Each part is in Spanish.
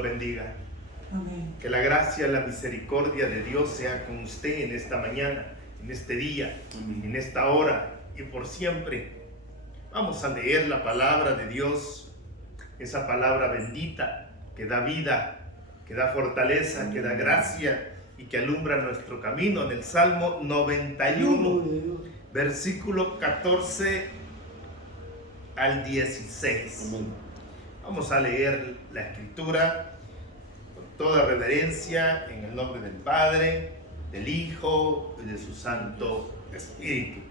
los bendiga. Amén. Que la gracia, la misericordia de Dios sea con usted en esta mañana, en este día, en esta hora y por siempre. Vamos a leer la palabra de Dios, esa palabra bendita que da vida, que da fortaleza, que da gracia y que alumbra nuestro camino. En el Salmo 91, versículo 14 al 16. Vamos a leer la escritura con toda reverencia en el nombre del Padre, del Hijo y de su Santo Espíritu.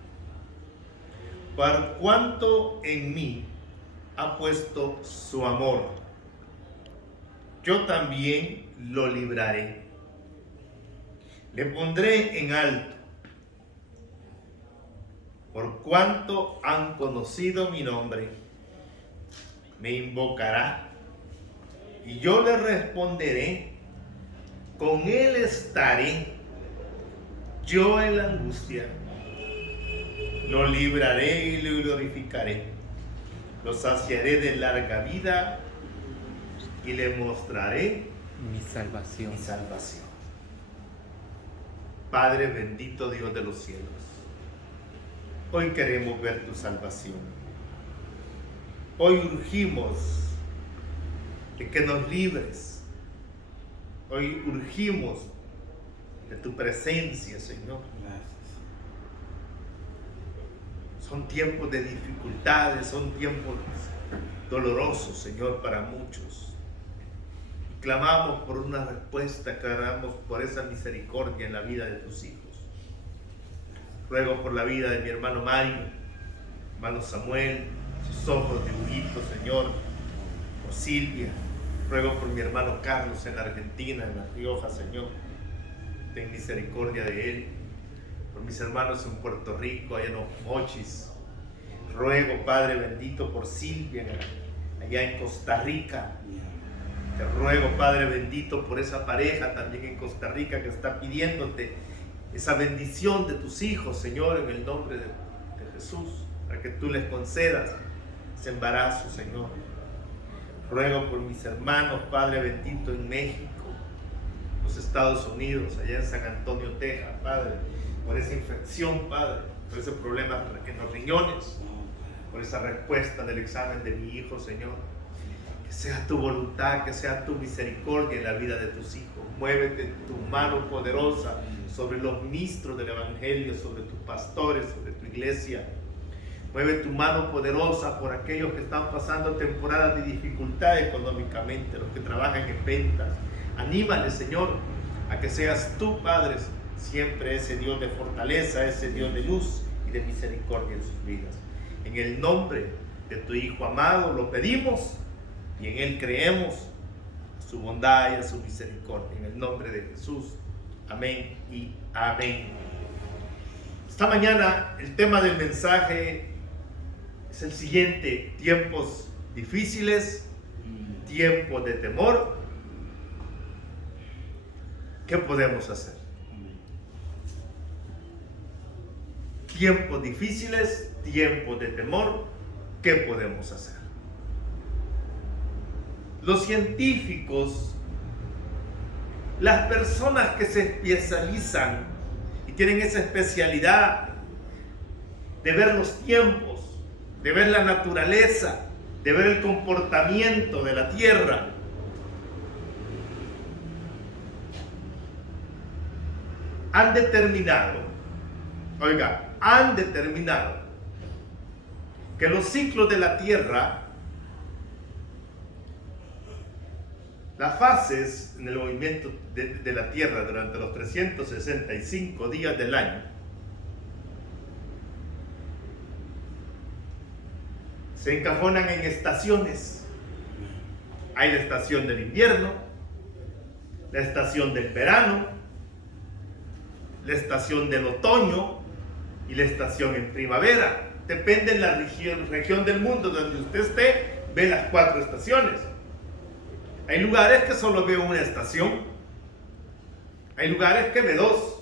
Por cuanto en mí ha puesto su amor, yo también lo libraré. Le pondré en alto, por cuanto han conocido mi nombre. Me invocará y yo le responderé. Con él estaré yo en la angustia. Lo libraré y lo glorificaré. Lo saciaré de larga vida y le mostraré mi salvación. Padre bendito, Dios de los cielos, hoy queremos ver tu salvación. Hoy urgimos de que nos libres. Hoy urgimos de tu presencia, Señor. Son tiempos de dificultades, son tiempos dolorosos, Señor, para muchos. Y clamamos por una respuesta, clamamos por esa misericordia en la vida de tus hijos. Ruego por la vida de mi hermano Mario, hermano Samuel, sus ojos de Huguito, Señor, por Silvia. Ruego por mi hermano Carlos en la Argentina, en La Rioja, Señor. Ten misericordia de él. Por mis hermanos en Puerto Rico, allá en Los Mochis. Ruego, Padre bendito, por Silvia, allá en Costa Rica. Te ruego, Padre bendito, por esa pareja también en Costa Rica que está pidiéndote esa bendición de tus hijos, Señor, en el nombre de Jesús, para que tú les concedas ese embarazo, Señor. Ruego por mis hermanos, Padre bendito, en México, los Estados Unidos, allá en San Antonio, Texas, Padre, por esa infección, Padre, por ese problema en los riñones, por esa respuesta del examen de mi hijo, Señor. Que sea tu voluntad, que sea tu misericordia en la vida de tus hijos. Muévete tu mano poderosa sobre los ministros del Evangelio, sobre tus pastores, sobre tu iglesia. Mueve tu mano poderosa por aquellos que están pasando temporadas de dificultad económicamente, los que trabajan en ventas. Anímales, Señor, a que seas tú, Padre, siempre ese Dios de fortaleza, ese Dios de luz y de misericordia en sus vidas. En el nombre de tu Hijo amado lo pedimos y en Él creemos, a su bondad y a su misericordia. En el nombre de Jesús. Amén y amén. Esta mañana el tema del mensaje es el siguiente: tiempos difíciles, tiempos de temor. ¿Qué podemos hacer? Tiempos difíciles, tiempos de temor. ¿Qué podemos hacer? Los científicos, las personas que se especializan y tienen esa especialidad de ver los tiempos, de ver la naturaleza, de ver el comportamiento de la tierra, han determinado que los ciclos de la tierra, las fases en el movimiento de la tierra durante los 365 días del año, se encajonan en estaciones. Hay la estación del invierno, la estación del verano, la estación del otoño y la estación en primavera. Depende de la región del mundo donde usted esté, ve las 4 estaciones. Hay lugares que solo ve una estación, hay lugares que ve 2.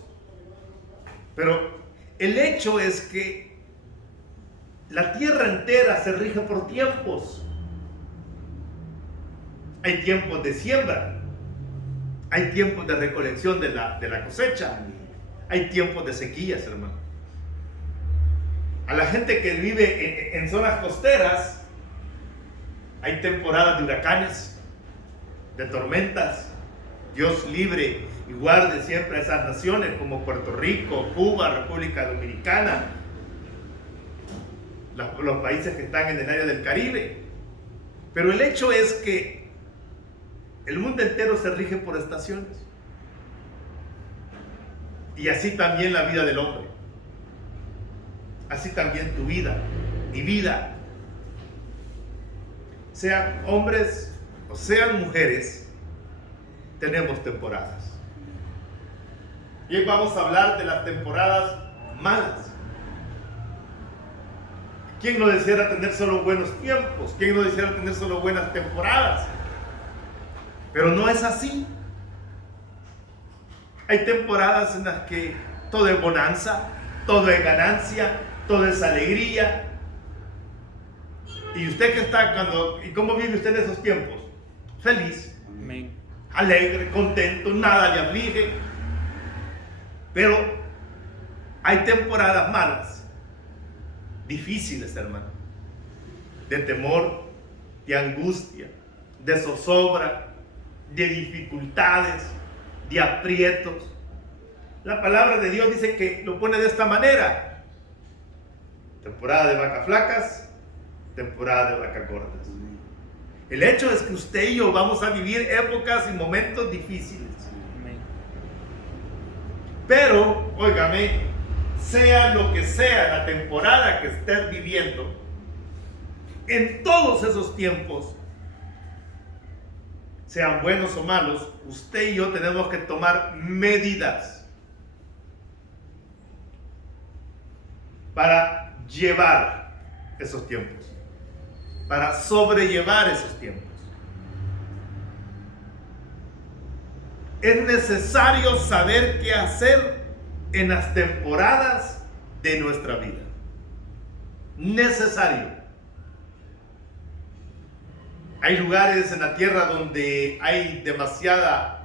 Pero el hecho es que la tierra entera se rige por tiempos. Hay tiempos de siembra. Hay tiempos de recolección de la cosecha. Hay tiempos de sequías, hermano. A la gente que vive en zonas costeras, hay temporadas de huracanes, de tormentas. Dios libre y guarde siempre a esas naciones como Puerto Rico, Cuba, República Dominicana, los países que están en el área del Caribe. Pero el hecho es que el mundo entero se rige por estaciones. Y así también la vida del hombre. Así también tu vida, mi vida. Sean hombres o sean mujeres, tenemos temporadas. Y hoy vamos a hablar de las temporadas malas. ¿Quién no deseara tener solo buenos tiempos? ¿Quién no deseara tener solo buenas temporadas? Pero no es así. Hay temporadas en las que todo es bonanza, todo es ganancia, todo es alegría. ¿Y usted qué está y cómo vive usted en esos tiempos? Feliz, Amén. Alegre, contento, nada le aflige. Pero hay temporadas malas, difíciles, hermano, de temor, de angustia, de zozobra, de dificultades, de aprietos. La palabra de Dios dice que lo pone de esta manera: temporada de vacas flacas, temporada de vacas gordas. El hecho es que usted y yo vamos a vivir épocas y momentos difíciles. Amén. Pero, óigame, sea lo que sea la temporada que estés viviendo, en todos esos tiempos, sean buenos o malos, usted y yo tenemos que tomar medidas para llevar esos tiempos, para sobrellevar esos tiempos. Es necesario saber qué hacer en las temporadas de nuestra vida. Necesario. Hay lugares en la tierra donde hay demasiada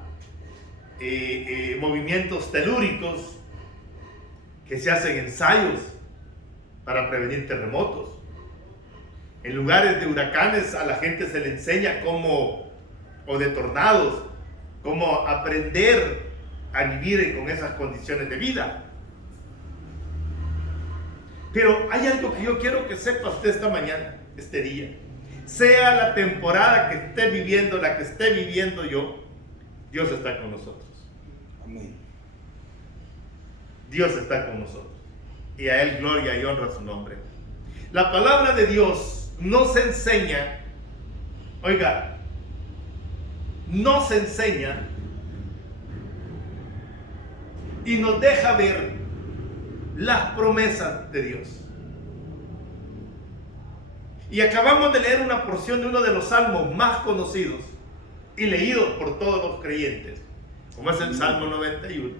movimientos telúricos, que se hacen ensayos para prevenir terremotos. En lugares de huracanes a la gente se le enseña o de tornados, cómo aprender a vivir con esas condiciones de vida. Pero hay algo que yo quiero que sepa usted esta mañana, este día. Sea la temporada que esté viviendo, la que esté viviendo yo, Dios está con nosotros. Amén. Dios está con nosotros. Y a Él gloria y honra su nombre. La palabra de Dios nos enseña, oiga, nos enseña y nos deja ver las promesas de Dios. Y acabamos de leer una porción de uno de los salmos más conocidos y leídos por todos los creyentes, como es el Salmo 91.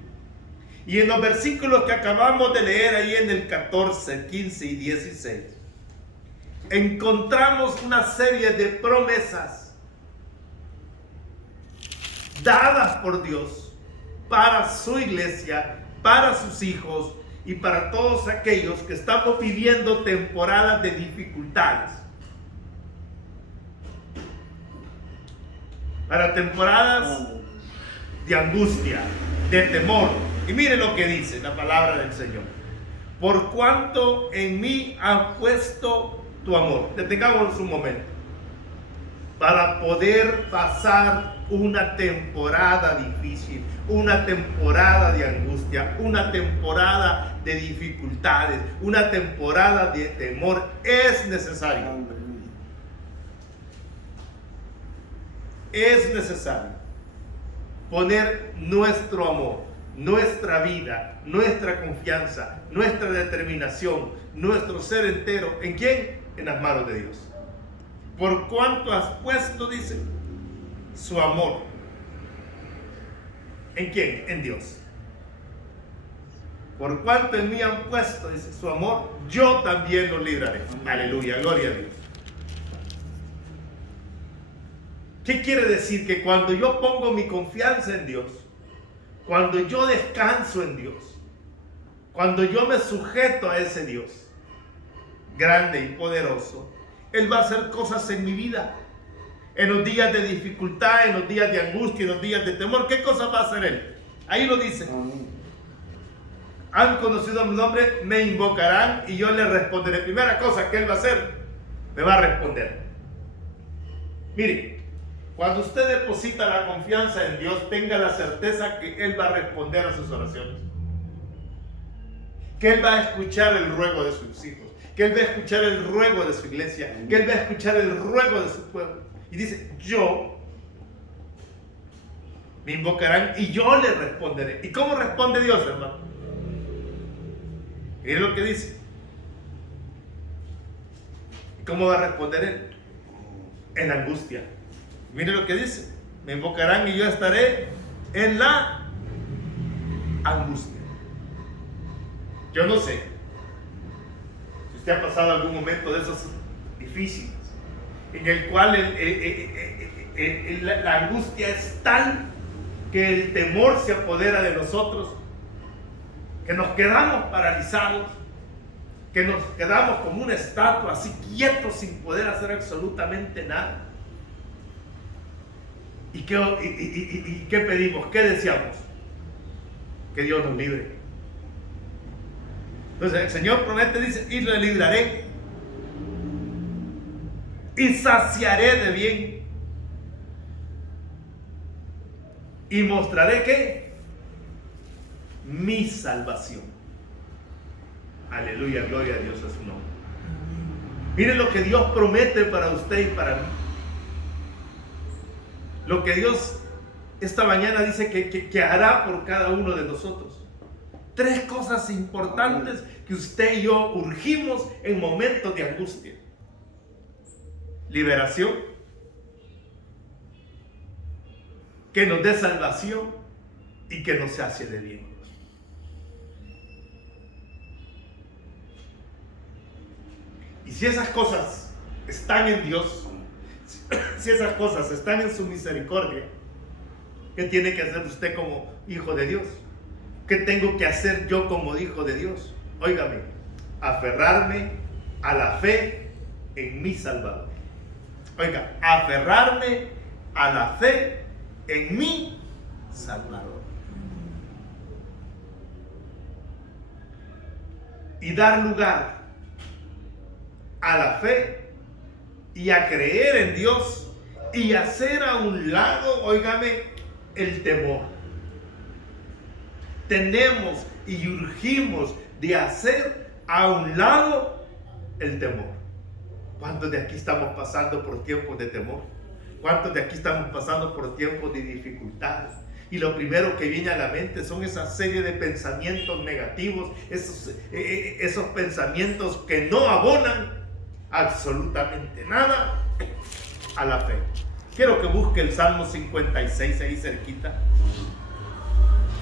Y en los versículos que acabamos de leer ahí en el 14, 15 y 16, encontramos una serie de promesas dadas por Dios para su iglesia, para sus hijos y para todos aquellos que estamos viviendo temporadas de dificultades. Para temporadas de angustia, de temor. Y mire lo que dice la palabra del Señor: por cuanto en mí has puesto tu amor. Detengámonos un momento para poder pasar una temporada difícil, una temporada de angustia, una temporada de dificultades, una temporada de temor. Es necesario. Es necesario poner nuestro amor, nuestra vida, nuestra confianza, nuestra determinación, nuestro ser entero. ¿En quién? En las manos de Dios. Por cuanto has puesto, dice, su amor. ¿En quién? En Dios. Por cuanto en mí han puesto, dice, su amor, yo también los libraré. Aleluya, gloria a Dios. ¿Qué quiere decir? Que cuando yo pongo mi confianza en Dios, cuando yo descanso en Dios, cuando yo me sujeto a ese Dios grande y poderoso, Él va a hacer cosas en mi vida. En los días de dificultad, en los días de angustia, en los días de temor, ¿qué cosas va a hacer Él? Ahí lo dice. Han conocido mi nombre, me invocarán y yo les responderé. Primera cosa que Él va a hacer, me va a responder. Mire, cuando usted deposita la confianza en Dios, tenga la certeza que Él va a responder a sus oraciones. Que Él va a escuchar el ruego de sus hijos. Que Él va a escuchar el ruego de su iglesia. Que Él va a escuchar el ruego de su pueblo. Y dice, yo me invocarán y yo le responderé. ¿Y cómo responde Dios, hermano? Mire lo que dice. ¿Y cómo va a responder Él? En la angustia. Mire lo que dice. Me invocarán y yo estaré en la angustia. Yo no sé si usted ha pasado algún momento de esos difíciles, en el cual la angustia es tal que el temor se apodera de nosotros, que nos quedamos paralizados, que nos quedamos como una estatua así quietos sin poder hacer absolutamente nada. ¿Y qué pedimos? ¿Qué deseamos? Que Dios nos libre. Entonces el Señor promete, dice, y le libraré y saciaré de bien y mostraré que mi salvación. Aleluya, gloria a Dios a su nombre. Miren lo que Dios promete para usted y para mí. Lo que Dios esta mañana dice que hará por cada uno de nosotros. 3 cosas importantes que usted y yo urgimos en momentos de angustia. Liberación, que nos dé salvación y que nos sacie de bien. Y si esas cosas están en Dios, si esas cosas están en su misericordia, ¿qué tiene que hacer usted como hijo de Dios? ¿Qué tengo que hacer yo como hijo de Dios? Óigame, aferrarme a la fe en mi Salvador. Oiga, aferrarme a la fe en mi Salvador. Y dar lugar a la fe y a creer en Dios y hacer a un lado, óigame, el temor. Tenemos y urgimos de hacer a un lado el temor. ¿Cuántos de aquí estamos pasando por tiempos de temor? ¿Cuántos de aquí estamos pasando por tiempos de dificultades? Y lo primero que viene a la mente son esa serie de pensamientos negativos, esos pensamientos que no abonan absolutamente nada a la fe. Quiero que busque el Salmo 56 ahí cerquita.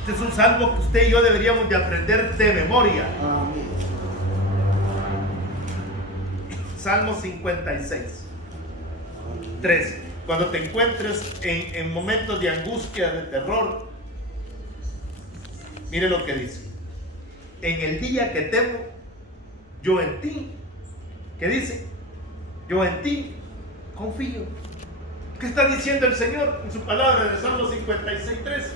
Este es un salmo que usted y yo deberíamos de aprender de memoria. Salmo 56, 3. Cuando te encuentres en momentos de angustia, de terror, mire lo que dice. En el día que temo, yo en ti. ¿Qué dice? Yo en ti confío. ¿Qué está diciendo el Señor en su palabra en el Salmo 56, 3?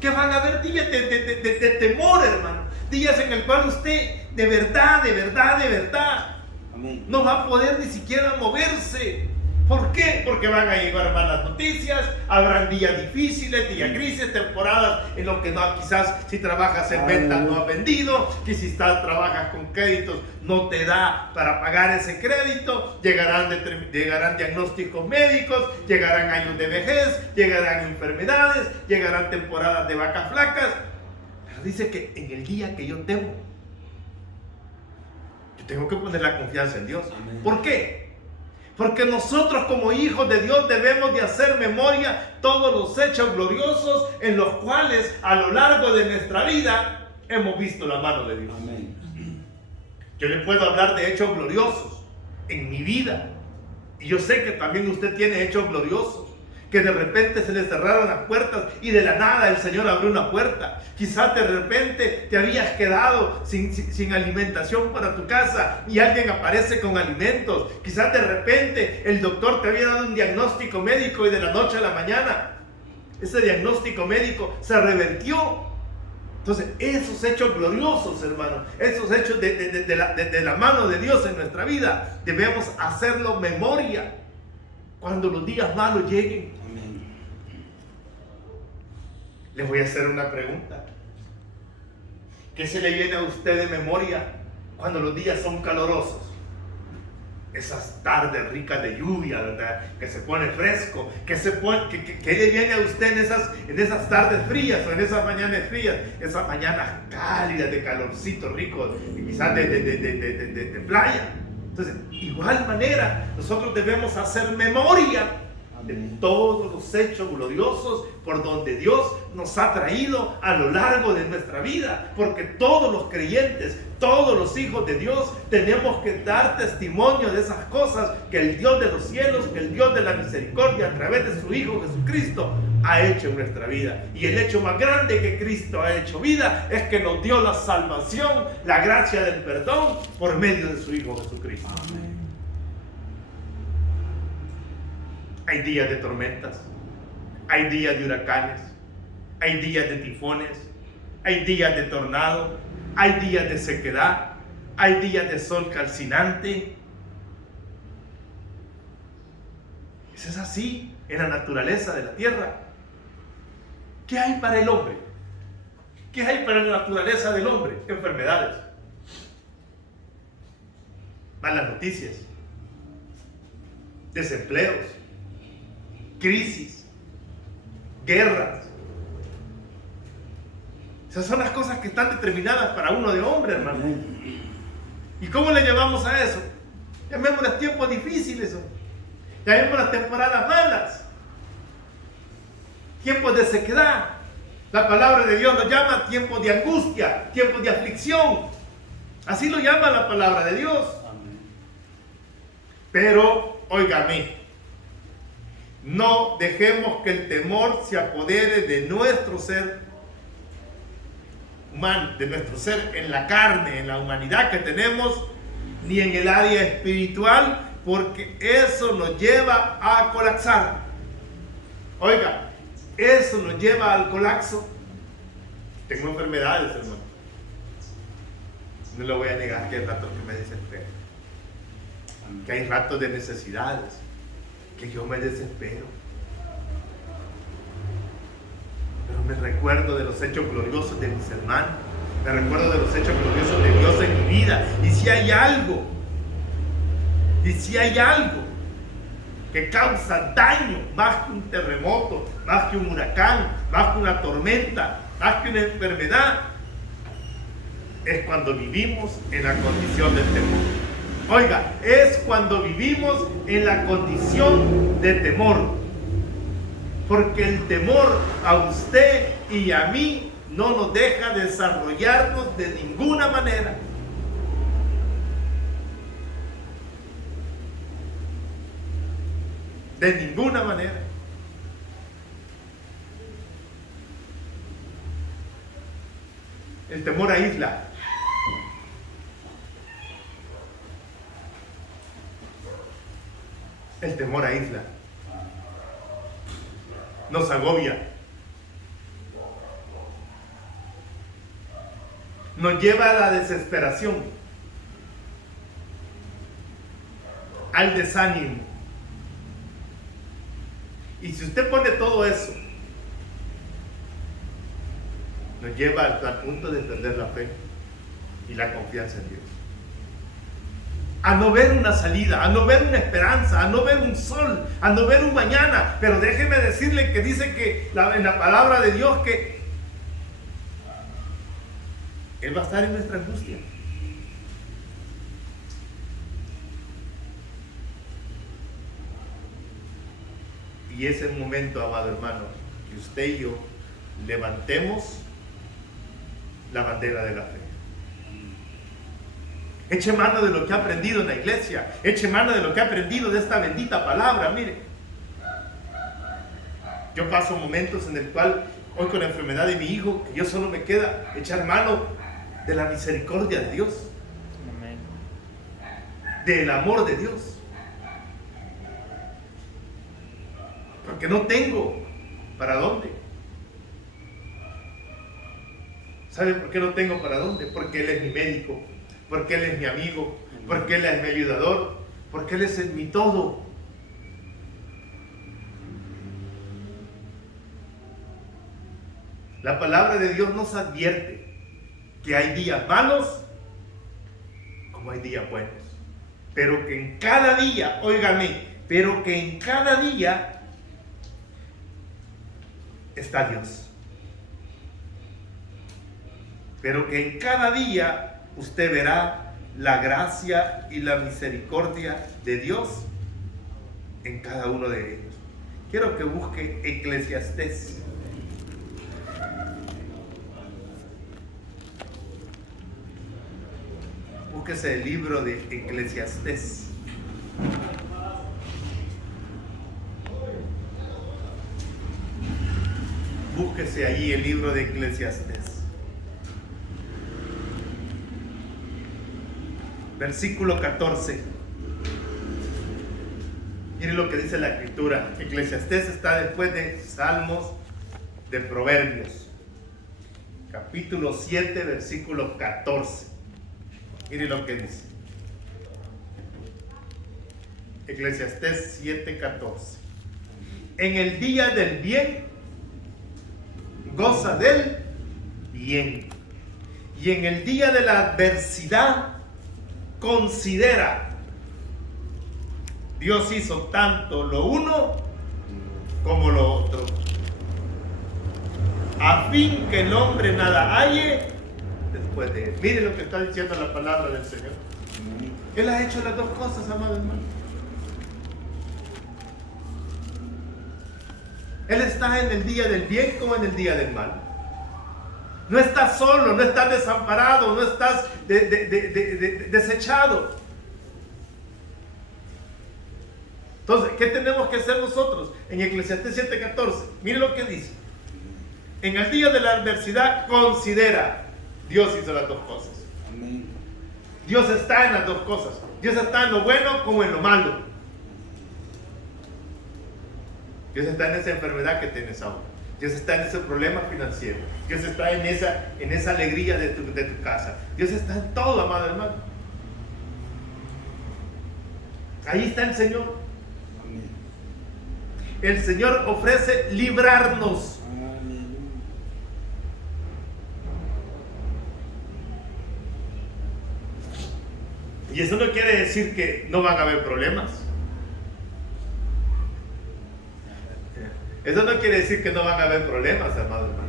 Que van a haber días de temor, hermano. Días en el cual usted de verdad no va a poder ni siquiera moverse. ¿Por qué? Porque van a llegar malas noticias, habrán días difíciles, días grises, temporadas en los que no, quizás si trabajas en venta no has vendido, que si trabajas con créditos no te da para pagar ese crédito, llegarán diagnósticos médicos, llegarán años de vejez, llegarán enfermedades, llegarán temporadas de vacas flacas. Pero dice que en el día que yo temo, yo tengo que poner la confianza en Dios. Amén. ¿Por qué? Porque nosotros como hijos de Dios debemos de hacer memoria todos los hechos gloriosos en los cuales a lo largo de nuestra vida hemos visto la mano de Dios. Amén. Yo le puedo hablar de hechos gloriosos en mi vida. Y yo sé que también usted tiene hechos gloriosos. que de repente se le cerraron las puertas y de la nada el Señor abrió una puerta. Quizás de repente te habías quedado sin alimentación para tu casa y alguien aparece con alimentos. Quizás de repente el doctor te había dado un diagnóstico médico y de la noche a la mañana ese diagnóstico médico se revertió. Entonces, esos hechos gloriosos, hermanos, esos hechos de la mano de Dios en nuestra vida, debemos hacerlo memoria cuando los días malos lleguen. Amén. Les voy a hacer una pregunta. ¿Qué se le viene a usted de memoria cuando los días son calurosos? Esas tardes ricas de lluvia, ¿verdad? Que se pone fresco. ¿Qué le viene a usted en esas tardes frías o en esas mañanas frías? Esas mañanas cálidas de calorcito rico, quizás de playa. Entonces, igual manera, nosotros debemos hacer memoria de todos los hechos gloriosos por donde Dios nos ha traído a lo largo de nuestra vida, porque todos los creyentes, todos los hijos de Dios tenemos que dar testimonio de esas cosas que el Dios de los cielos, que el Dios de la misericordia a través de su Hijo Jesucristo ha hecho en nuestra vida. Y el hecho más grande que Cristo ha hecho vida es que nos dio la salvación, la gracia del perdón por medio de su Hijo Jesucristo. Amén. Hay días de tormentas, hay días de huracanes, hay días de tifones, hay días de tornado, hay días de sequedad, hay días de sol calcinante. Eso es así en la naturaleza de la tierra. ¿Qué hay para el hombre? ¿Qué hay para la naturaleza del hombre? Enfermedades, malas noticias, desempleos, crisis, guerras. Esas son las cosas que están determinadas para uno de hombre, hermano. ¿Y cómo le llamamos a eso? Llamémoslas tiempos difíciles, llamémoslas temporadas malas, tiempos de sequedad. La palabra de Dios lo llama tiempos de angustia, tiempos de aflicción. Así lo llama la palabra de Dios. Pero, óigame, no dejemos que el temor se apodere de nuestro ser humano, de nuestro ser en la carne, en la humanidad que tenemos, ni en el área espiritual, porque eso nos lleva a colapsar. Oiga, eso nos lleva al colapso. Tengo enfermedades, hermano. No lo voy a negar que hay ratos que me desespero, que hay ratos de necesidades, que yo me desespero. Pero me recuerdo de los hechos gloriosos de mis hermanos, me recuerdo de los hechos gloriosos de Dios en mi vida. Y si hay algo que causa daño, más que un terremoto, más que un huracán, más que una tormenta, más que una enfermedad, es cuando vivimos en la condición del temor. Oiga, es cuando vivimos en la condición de temor. Porque el temor a usted y a mí no nos deja desarrollarnos de ninguna manera. De ninguna manera. El temor aísla. El temor aísla, nos agobia, nos lleva a la desesperación, al desánimo. Y si usted pone todo eso, nos lleva al punto de perder la fe y la confianza en Dios. A no ver una salida, a no ver una esperanza, a no ver un sol, a no ver un mañana. Pero déjeme decirle que dice que en la palabra de Dios que Él va a estar en nuestra angustia. Y es el momento, amado hermano, que usted y yo levantemos la bandera de la fe. Eche mano de lo que ha aprendido en la iglesia. Eche mano de lo que ha aprendido de esta bendita palabra. Mire, Yo paso momentos en el cual, hoy con la enfermedad de mi hijo, que yo solo me queda echar mano de la misericordia de Dios, Amén. del amor de Dios. Porque no tengo para dónde. ¿Saben por qué no tengo para dónde? Porque Él es mi médico, porque Él es mi amigo, porque Él es mi ayudador, porque Él es mi todo. La palabra de Dios nos advierte que hay días malos como hay días buenos. Pero que en cada día, óigame, pero que en cada día está Dios. Pero que en cada día usted verá la gracia y la misericordia de Dios en cada uno de ellos. Quiero que busque Eclesiastés. Búsquese el libro de Eclesiastés. Búsquese allí el libro de Eclesiastés. Versículo 14. Mire lo que dice la escritura. Eclesiastés está después de Salmos, de Proverbios. Capítulo 7, versículo 14. Mire lo que dice. Eclesiastés 7:14. En el día del bien, goza del bien. Y en el día de la adversidad, considera. Dios hizo tanto lo uno como lo otro, a fin que el hombre nada halle después de él. Mire lo que está diciendo la palabra del Señor. Él ha hecho las dos cosas, amado hermano. Él está en el día del bien como en el día del mal. No estás solo, no estás desamparado, no estás desechado. Entonces, ¿qué tenemos que hacer nosotros? En Eclesiastés 7:14, mire lo que dice. En el día de la adversidad, considera. Dios hizo las dos cosas. Amén. Dios está en las dos cosas. Dios está en lo bueno como en lo malo. Dios está en esa enfermedad que tienes ahora. Dios está en ese problema financiero. Dios está en esa alegría de tu casa. Dios está en todo, amado hermano. Ahí está el Señor. Amén. El Señor ofrece librarnos. Amén. Y eso no quiere decir que no van a haber problemas. Eso no quiere decir que no van a haber problemas, amado hermano.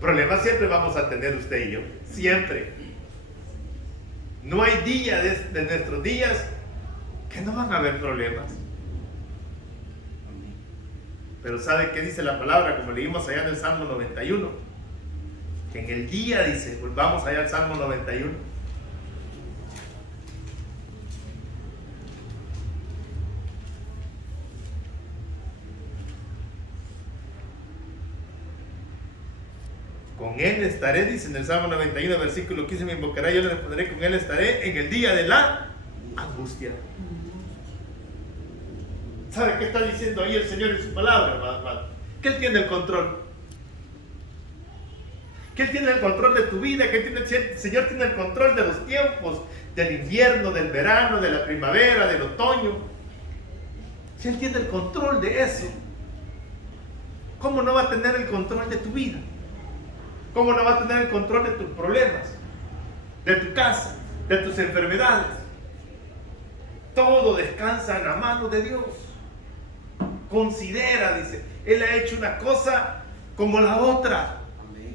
Problemas siempre vamos a tener usted y yo. Siempre. No hay día de nuestros días que no van a haber problemas. Pero ¿sabe qué dice la palabra? Como leímos allá en el Salmo 91. Que en el día, dice, volvamos allá al Salmo 91. Con Él estaré, dice en el Salmo 91, versículo 15, me invocará, yo le responderé, con Él estaré en el día de la angustia. ¿Sabe qué está diciendo ahí el Señor en su palabra, hermano? Que Él tiene el control. Que Él tiene el control de tu vida, que el Señor tiene el control de los tiempos, del invierno, del verano, de la primavera, del otoño. Si Él tiene el control de eso, ¿cómo no va a tener el control de tu vida? ¿Cómo no va a tener el control de tus problemas, de tu casa, de tus enfermedades? Todo descansa en la mano de Dios. Considera, dice, Él ha hecho una cosa como la otra. Amén.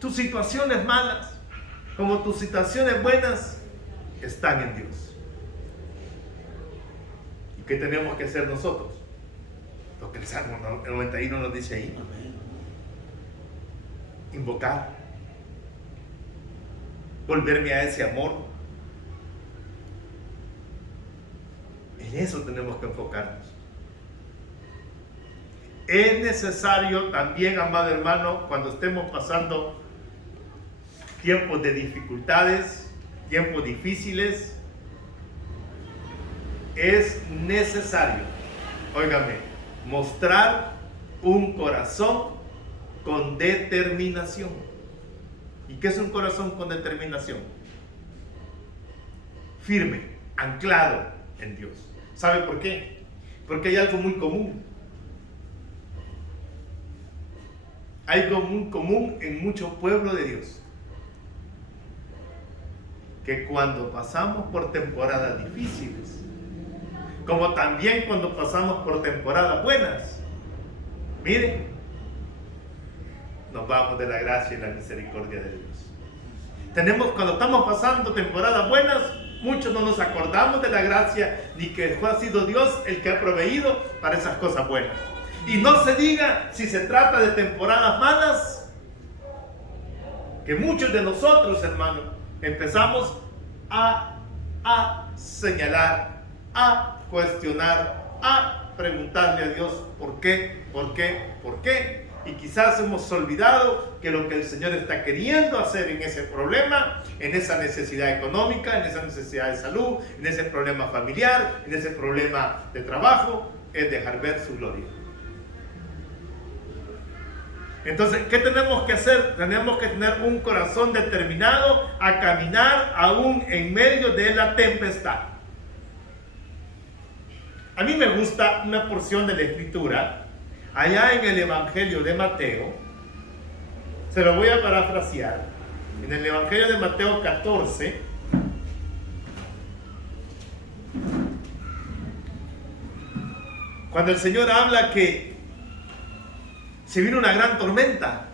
Tus situaciones malas, como tus situaciones buenas, están en Dios. ¿Y qué tenemos que hacer nosotros? Lo que el Salmo 91 nos dice ahí. Amén. Invocar, volverme a ese amor. En eso tenemos que enfocarnos. es necesario también, amado hermano, cuando estemos pasando tiempos de dificultades, tiempos difíciles, es necesario, óigame, mostrar un corazón con determinación. ¿Y qué es un corazón con determinación? Firme, anclado en Dios. ¿Sabe por qué? Porque hay algo muy común. Hay algo muy común en muchos pueblos de Dios. Que cuando pasamos por temporadas difíciles, como también cuando pasamos por temporadas buenas, miren, nos vamos de la gracia y la misericordia de Dios. Cuando estamos pasando temporadas buenas, muchos no nos acordamos de la gracia, ni que ha sido Dios el que ha proveído para esas cosas buenas. Y no se diga si se trata de temporadas malas, que muchos de nosotros, hermanos, empezamos a señalar, a cuestionar, a preguntarle a Dios por qué, por qué, por qué. Y quizás hemos olvidado que lo que el Señor está queriendo hacer en ese problema, en esa necesidad económica, en esa necesidad de salud, en ese problema familiar, en ese problema de trabajo, es dejar ver su gloria. Entonces, ¿qué tenemos que hacer? Tenemos que tener un corazón determinado a caminar aún en medio de la tempestad. A mí me gusta una porción de la Escritura, allá en el Evangelio de Mateo, se lo voy a parafrasear, en el Evangelio de Mateo 14, cuando el Señor habla que se vino una gran tormenta.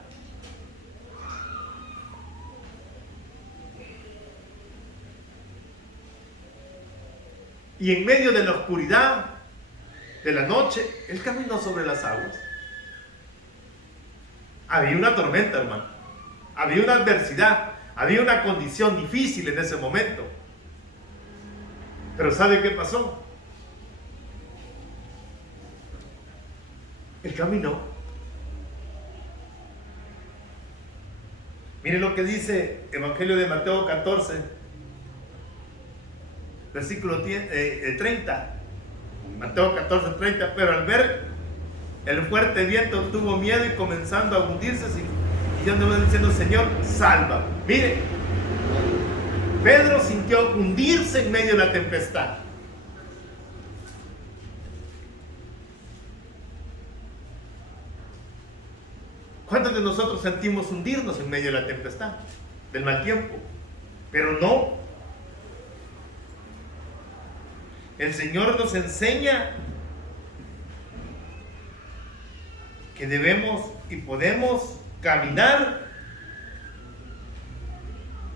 Y en medio de la oscuridad de la noche, Él caminó sobre las aguas. Había una tormenta, hermano. Había una adversidad. Había una condición difícil en ese momento. Pero ¿sabe qué pasó? Él caminó. Mire lo que dice Evangelio de Mateo 14, versículo 30. Mateo 14, 30. Pero al ver el fuerte viento tuvo miedo y comenzando a hundirse, y yo andaba diciendo: Señor, salva. Mire, Pedro sintió hundirse en medio de la tempestad. ¿Cuántos de nosotros sentimos hundirnos en medio de la tempestad, del mal tiempo? Pero no. El Señor nos enseña que debemos y podemos caminar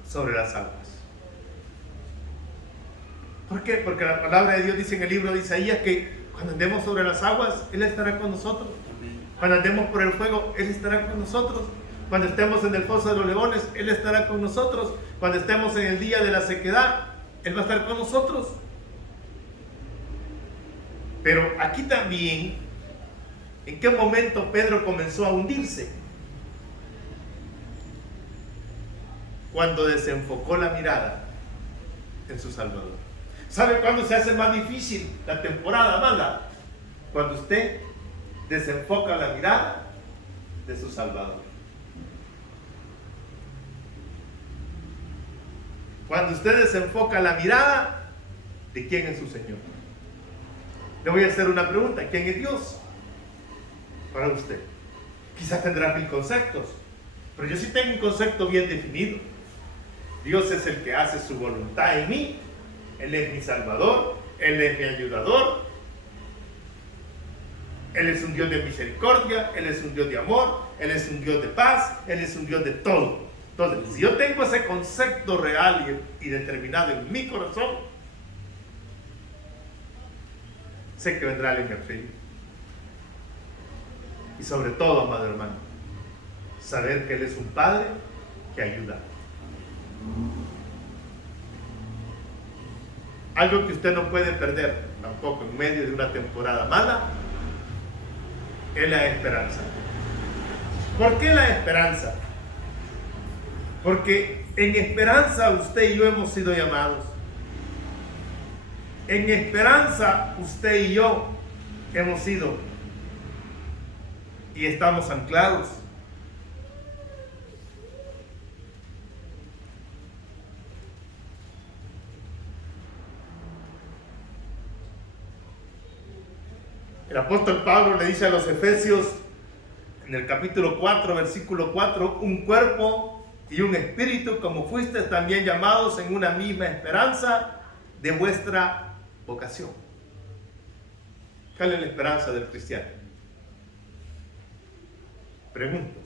sobre las aguas. ¿Por qué? Porque la palabra de Dios dice en el libro de Isaías que cuando andemos sobre las aguas, Él estará con nosotros. Cuando andemos por el fuego, Él estará con nosotros. Cuando estemos en el foso de los leones, Él estará con nosotros. Cuando estemos en el día de la sequedad, Él va a estar con nosotros. Pero aquí también, ¿en qué momento Pedro comenzó a hundirse? Cuando desenfocó la mirada en su Salvador. ¿Sabe cuándo se hace más difícil la temporada mala? Cuando usted desenfoca la mirada de su Salvador. Cuando usted desenfoca la mirada de quién es su Señor. Le voy a hacer una pregunta: ¿quién es Dios para usted? Quizás tendrá 1000 conceptos, pero yo sí tengo un concepto bien definido. Dios es el que hace su voluntad en mí. Él es mi Salvador, Él es mi ayudador, Él es un Dios de misericordia, Él es un Dios de amor, Él es un Dios de paz, Él es un Dios de todo. Entonces, si yo tengo ese concepto real y determinado en mi corazón, sé que vendrá alguien en fe. Y sobre todo, amado hermano, saber que Él es un Padre que ayuda. Algo que usted no puede perder tampoco en medio de una temporada mala es la esperanza. ¿Por qué la esperanza? Porque en esperanza usted y yo hemos sido llamados. En esperanza usted y yo hemos sido y estamos anclados. El apóstol Pablo le dice a los Efesios en el capítulo 4, versículo 4, un cuerpo y un espíritu, como fuisteis también llamados en una misma esperanza de vuestra vocación. ¿Cuál es la esperanza del cristiano? Pregunto,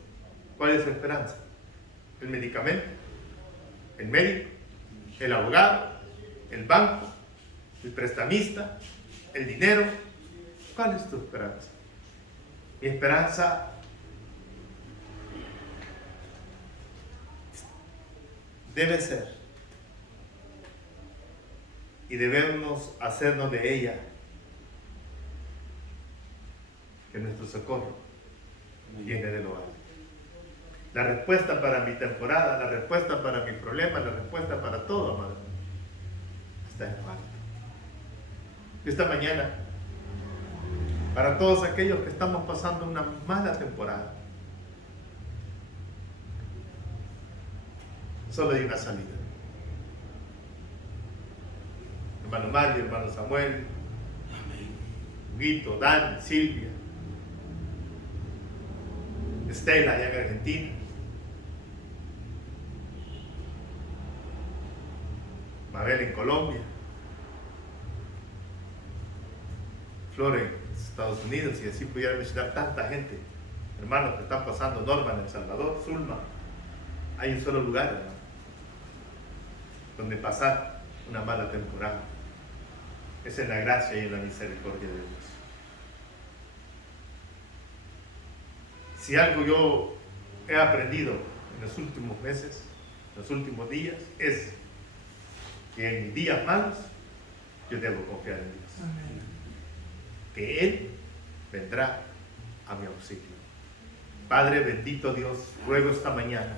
¿cuál es su esperanza? ¿El medicamento? ¿El médico? ¿El abogado? ¿El banco? ¿El prestamista? ¿El dinero? ¿Cuál es tu esperanza? Mi esperanza debe ser y debemos hacernos de ella que nuestro socorro viene de lo alto. La respuesta para mi temporada, la respuesta para mi problema, la respuesta para todo, amado, está en lo alto. Esta mañana, para todos aquellos que estamos pasando una mala temporada, solo hay una salida. Hermano Mario, hermano Samuel, Huguito, Dan, Silvia, Estela allá en Argentina, Mabel en Colombia, Flor en Estados Unidos, y así pudiera mencionar tanta gente, hermanos que están pasando, Norma en El Salvador, Zulma. Hay un solo lugar, hermano, donde pasar una mala temporada. Esa es la gracia y la misericordia de Dios. Si algo yo he aprendido en los últimos meses, en los últimos días, es que en mis días malos yo debo confiar en Dios. Amén. Que Él vendrá a mi auxilio. Padre bendito Dios, ruego esta mañana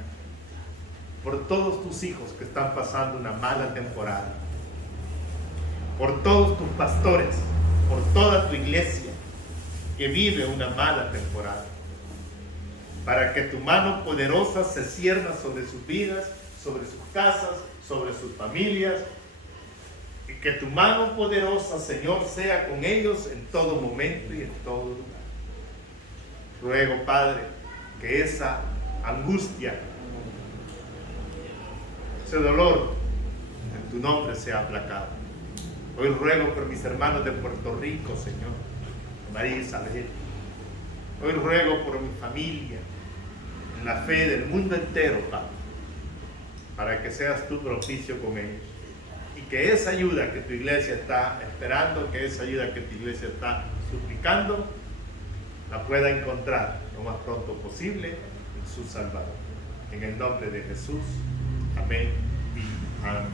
por todos tus hijos que están pasando una mala temporada, por todos tus pastores, por toda tu iglesia que vive una mala temporada, para que tu mano poderosa se cierna sobre sus vidas, sobre sus casas, sobre sus familias, y que tu mano poderosa, Señor, sea con ellos en todo momento y en todo lugar. Ruego, Padre, que esa angustia, ese dolor, en tu nombre sea aplacado. Hoy ruego por mis hermanos de Puerto Rico, Señor, María Isabel. Hoy ruego por mi familia, en la fe del mundo entero, Padre, para que seas tú propicio con ellos. Y que esa ayuda que tu iglesia está esperando, que esa ayuda que tu iglesia está suplicando, la pueda encontrar lo más pronto posible en su Salvador. En el nombre de Jesús. Amén y amén.